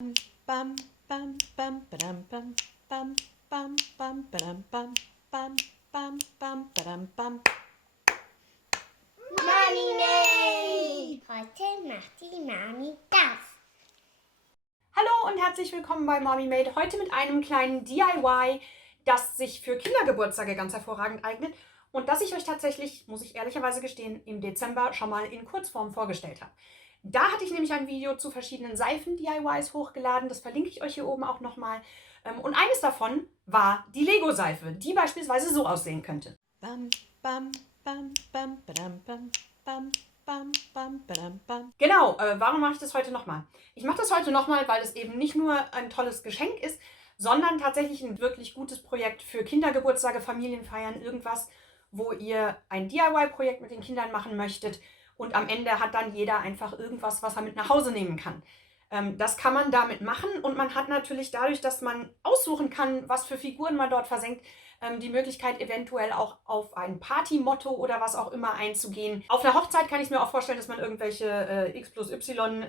Bam, bam, bam, badam, bam, bam, bam, bam, badam, bam, bam, bam, bam, badam, bam. Mami Made! Heute macht die Mami das. Hallo und herzlich willkommen bei Mami Made. Heute mit einem kleinen DIY, das sich für Kindergeburtstage ganz hervorragend eignet und das ich euch tatsächlich, muss ich ehrlicherweise gestehen, im Dezember schon mal in Kurzform vorgestellt habe. Da hatte ich nämlich ein Video zu verschiedenen Seifen-DIYs hochgeladen, das verlinke ich euch hier oben auch nochmal. Und eines davon war die Lego-Seife, die beispielsweise so aussehen könnte. Bam, bam, bam, bam, badam, bam, bam, bam, bam, badam, bam. Genau, warum mache ich das heute nochmal? Ich mache das heute nochmal, weil es eben nicht nur ein tolles Geschenk ist, sondern tatsächlich ein wirklich gutes Projekt für Kindergeburtstage, Familienfeiern, irgendwas, wo ihr ein DIY-Projekt mit den Kindern machen möchtet und am Ende hat dann jeder einfach irgendwas, was er mit nach Hause nehmen kann. Das kann man damit machen und man hat natürlich dadurch, dass man aussuchen kann, was für Figuren man dort versenkt, die Möglichkeit, eventuell auch auf ein Partymotto oder was auch immer einzugehen. Auf einer Hochzeit kann ich mir auch vorstellen, dass man irgendwelche X plus Y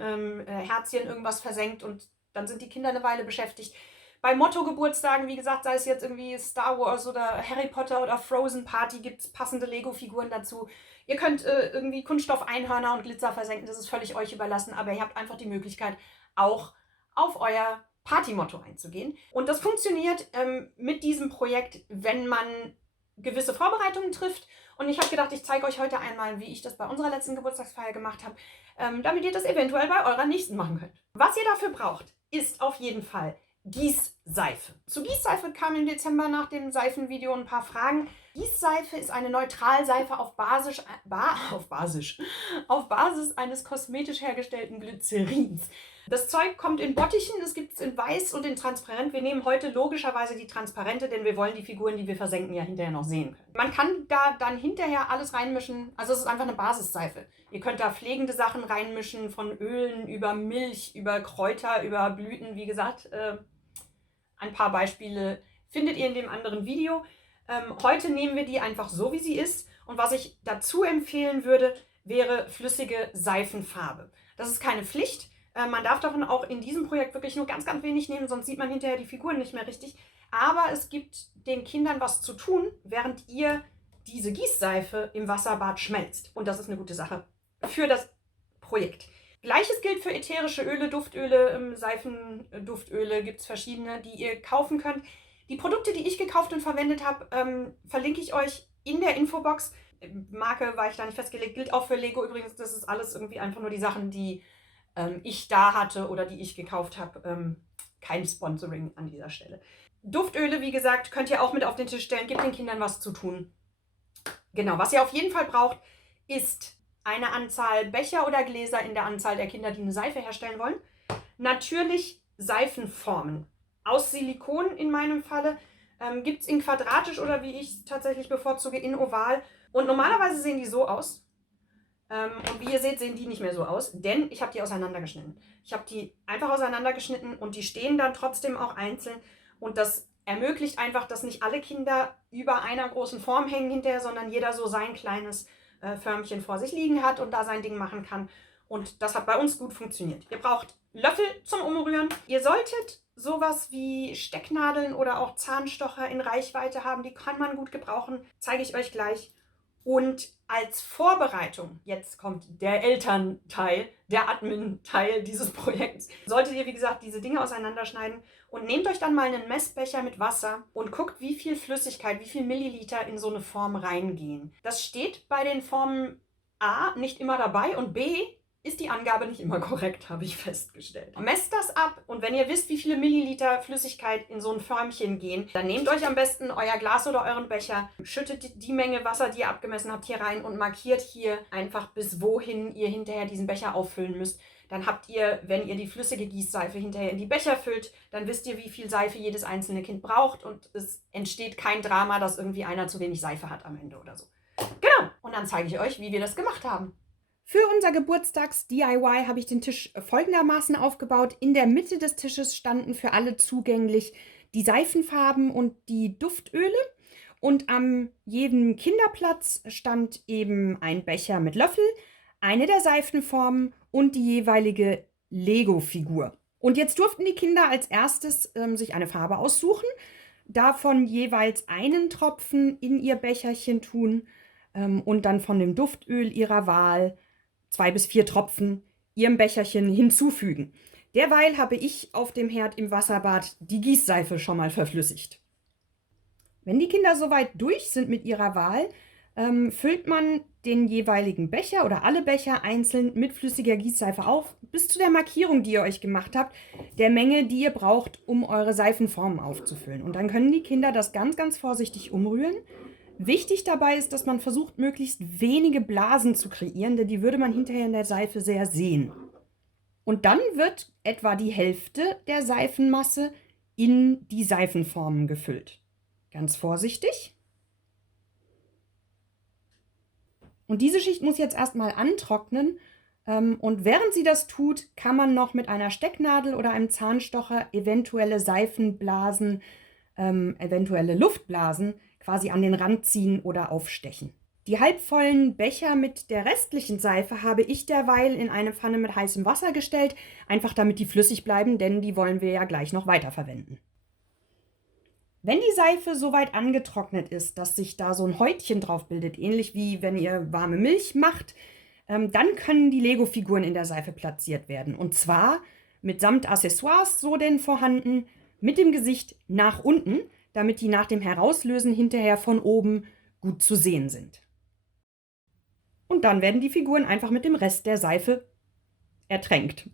Herzchen irgendwas versenkt und dann sind die Kinder eine Weile beschäftigt. Bei Motto-Geburtstagen, wie gesagt, sei es jetzt irgendwie Star Wars oder Harry Potter oder Frozen Party, gibt es passende Lego-Figuren dazu. Ihr könnt irgendwie Kunststoff-Einhörner und Glitzer versenken, das ist völlig euch überlassen, aber ihr habt einfach die Möglichkeit, auch auf euer Partymotto einzugehen. Und das funktioniert mit diesem Projekt, wenn man gewisse Vorbereitungen trifft. Und ich habe gedacht, ich zeige euch heute einmal, wie ich das bei unserer letzten Geburtstagsfeier gemacht habe, damit ihr das eventuell bei eurer nächsten machen könnt. Was ihr dafür braucht, ist auf jeden Fall Gießseife. Zu Gießseife kamen im Dezember nach dem Seifenvideo ein paar Fragen. Gießseife ist eine Neutralseife auf Basis eines kosmetisch hergestellten Glycerins. Das Zeug kommt in Bottichen, es gibt es in weiß und in transparent. Wir nehmen heute logischerweise die transparente, denn wir wollen die Figuren, die wir versenken, ja hinterher noch sehen können. Man kann da dann hinterher alles reinmischen, also es ist einfach eine Basisseife. Ihr könnt da pflegende Sachen reinmischen, von Ölen über Milch, über Kräuter, über Blüten. Wie gesagt, ein paar Beispiele findet ihr in dem anderen Video. Heute nehmen wir die einfach so, wie sie ist. Und was ich dazu empfehlen würde, wäre flüssige Seifenfarbe. Das ist keine Pflicht. Man darf davon auch in diesem Projekt wirklich nur ganz, ganz wenig nehmen, sonst sieht man hinterher die Figuren nicht mehr richtig. Aber es gibt den Kindern was zu tun, während ihr diese Gießseife im Wasserbad schmelzt. Und das ist eine gute Sache für das Projekt. Gleiches gilt für ätherische Öle, Duftöle, Seifenduftöle, gibt es verschiedene, die ihr kaufen könnt. Die Produkte, die ich gekauft und verwendet habe, verlinke ich euch in der Infobox. Marke war ich da nicht festgelegt, gilt auch für Lego übrigens. Das ist alles irgendwie einfach nur die Sachen, die ich da hatte oder die ich gekauft habe. Kein Sponsoring an dieser Stelle. Duftöle, wie gesagt, könnt ihr auch mit auf den Tisch stellen. Gebt den Kindern was zu tun. Genau, was ihr auf jeden Fall braucht, ist eine Anzahl Becher oder Gläser in der Anzahl der Kinder, die eine Seife herstellen wollen. Natürlich Seifenformen. Aus Silikon in meinem Falle. Gibt es in quadratisch oder wie ich es tatsächlich bevorzuge, in oval. Und normalerweise sehen die so aus. Und wie ihr seht, sehen die nicht mehr so aus, denn ich habe die auseinandergeschnitten. Ich habe die einfach auseinandergeschnitten und die stehen dann trotzdem auch einzeln. Und das ermöglicht einfach, dass nicht alle Kinder über einer großen Form hängen hinterher, sondern jeder so sein kleines Förmchen vor sich liegen hat und da sein Ding machen kann. Und das hat bei uns gut funktioniert. Ihr braucht Löffel zum Umrühren. Ihr solltet sowas wie Stecknadeln oder auch Zahnstocher in Reichweite haben. Die kann man gut gebrauchen. Zeige ich euch gleich. Und als Vorbereitung, jetzt kommt der Elternteil, der Admin-Teil dieses Projekts, solltet ihr, wie gesagt, diese Dinge auseinanderschneiden und nehmt euch dann mal einen Messbecher mit Wasser und guckt, wie viel Flüssigkeit, wie viel Milliliter in so eine Form reingehen. Das steht bei den Formen A nicht immer dabei und B ist die Angabe nicht immer korrekt, habe ich festgestellt. Messt das ab und wenn ihr wisst, wie viele Milliliter Flüssigkeit in so ein Förmchen gehen, dann nehmt euch am besten euer Glas oder euren Becher, schüttet die Menge Wasser, die ihr abgemessen habt, hier rein und markiert hier einfach, bis wohin ihr hinterher diesen Becher auffüllen müsst. Dann habt ihr, wenn ihr die flüssige Gießseife hinterher in die Becher füllt, dann wisst ihr, wie viel Seife jedes einzelne Kind braucht und es entsteht kein Drama, dass irgendwie einer zu wenig Seife hat am Ende oder so. Genau, und dann zeige ich euch, wie wir das gemacht haben. Für unser Geburtstags-DIY habe ich den Tisch folgendermaßen aufgebaut. In der Mitte des Tisches standen für alle zugänglich die Seifenfarben und die Duftöle. Und am jedem Kinderplatz stand eben ein Becher mit Löffel, eine der Seifenformen und die jeweilige Lego-Figur. Und jetzt durften die Kinder als erstes sich eine Farbe aussuchen, davon jeweils einen Tropfen in ihr Becherchen tun und dann von dem Duftöl ihrer Wahl 2 bis 4 Tropfen ihrem Becherchen hinzufügen. Derweil habe ich auf dem Herd im Wasserbad die Gießseife schon mal verflüssigt. Wenn die Kinder soweit durch sind mit ihrer Wahl, füllt man den jeweiligen Becher oder alle Becher einzeln mit flüssiger Gießseife auf, bis zu der Markierung, die ihr euch gemacht habt, der Menge, die ihr braucht, um eure Seifenformen aufzufüllen. Und dann können die Kinder das ganz, ganz vorsichtig umrühren. Wichtig dabei ist, dass man versucht, möglichst wenige Blasen zu kreieren, denn die würde man hinterher in der Seife sehr sehen. Und dann wird etwa die Hälfte der Seifenmasse in die Seifenformen gefüllt. Ganz vorsichtig. Und diese Schicht muss jetzt erstmal antrocknen. Und während sie das tut, kann man noch mit einer Stecknadel oder einem Zahnstocher eventuelle Seifenblasen, eventuelle Luftblasen quasi an den Rand ziehen oder aufstechen. Die halbvollen Becher mit der restlichen Seife habe ich derweil in eine Pfanne mit heißem Wasser gestellt, einfach damit die flüssig bleiben, denn die wollen wir ja gleich noch weiterverwenden. Wenn die Seife soweit angetrocknet ist, dass sich da so ein Häutchen drauf bildet, ähnlich wie wenn ihr warme Milch macht, dann können die Lego-Figuren in der Seife platziert werden. Und zwar mitsamt Accessoires, so denn vorhanden, mit dem Gesicht nach unten, damit die nach dem Herauslösen hinterher von oben gut zu sehen sind. Und dann werden die Figuren einfach mit dem Rest der Seife ertränkt.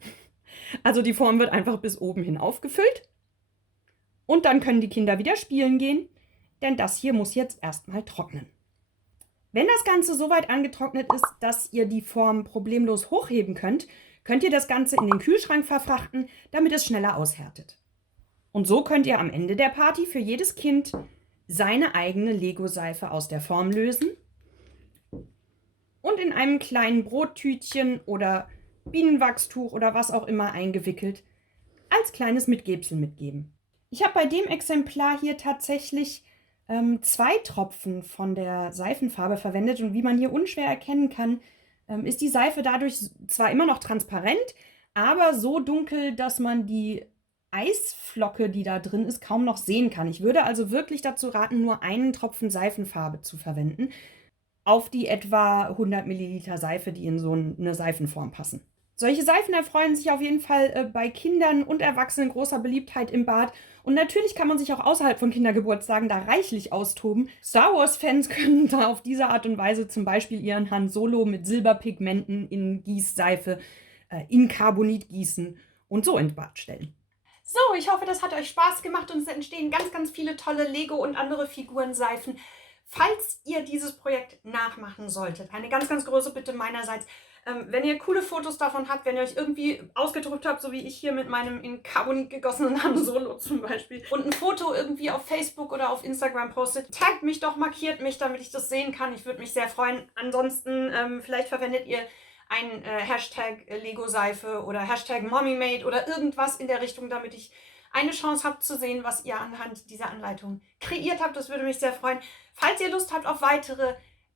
Also die Form wird einfach bis oben hin aufgefüllt. Und dann können die Kinder wieder spielen gehen, denn das hier muss jetzt erstmal trocknen. Wenn das Ganze so weit angetrocknet ist, dass ihr die Form problemlos hochheben könnt, könnt ihr das Ganze in den Kühlschrank verfrachten, damit es schneller aushärtet. Und so könnt ihr am Ende der Party für jedes Kind seine eigene Lego-Seife aus der Form lösen und in einem kleinen Brottütchen oder Bienenwachstuch oder was auch immer eingewickelt als kleines Mitgebsel mitgeben. Ich habe bei dem Exemplar hier tatsächlich 2 Tropfen von der Seifenfarbe verwendet und wie man hier unschwer erkennen kann, ist die Seife dadurch zwar immer noch transparent, aber so dunkel, dass man die Eisflocke, die da drin ist, kaum noch sehen kann. Ich würde also wirklich dazu raten, nur einen Tropfen Seifenfarbe zu verwenden auf die etwa 100 Milliliter Seife, die in so eine Seifenform passen. Solche Seifen erfreuen sich auf jeden Fall bei Kindern und Erwachsenen großer Beliebtheit im Bad. Und natürlich kann man sich auch außerhalb von Kindergeburtstagen da reichlich austoben. Star Wars-Fans können da auf diese Art und Weise zum Beispiel ihren Han Solo mit Silberpigmenten in Gießseife in Carbonit gießen und so ins Bad stellen. So, ich hoffe, das hat euch Spaß gemacht und es entstehen ganz, ganz viele tolle Lego- und andere Figurenseifen. Falls ihr dieses Projekt nachmachen solltet, eine ganz, ganz große Bitte meinerseits, wenn ihr coole Fotos davon habt, wenn ihr euch irgendwie ausgedrückt habt, so wie ich hier mit meinem in Carbonit gegossenen Han Solo zum Beispiel, und ein Foto irgendwie auf Facebook oder auf Instagram postet, taggt mich doch, markiert mich, damit ich das sehen kann. Ich würde mich sehr freuen. Ansonsten, vielleicht verwendet ihr ein Hashtag Lego-Seife oder Hashtag MommyMade oder irgendwas in der Richtung, damit ich eine Chance habt zu sehen, was ihr anhand dieser Anleitung kreiert habt. Das würde mich sehr freuen. Falls ihr Lust habt auf weitere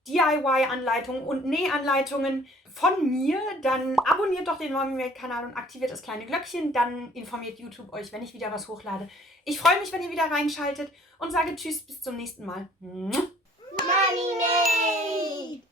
DIY-Anleitungen und Nähanleitungen von mir, dann abonniert doch den MommyMade-Kanal und aktiviert das kleine Glöckchen. Dann informiert YouTube euch, wenn ich wieder was hochlade. Ich freue mich, wenn ihr wieder reinschaltet und sage Tschüss, bis zum nächsten Mal. Mommy Made!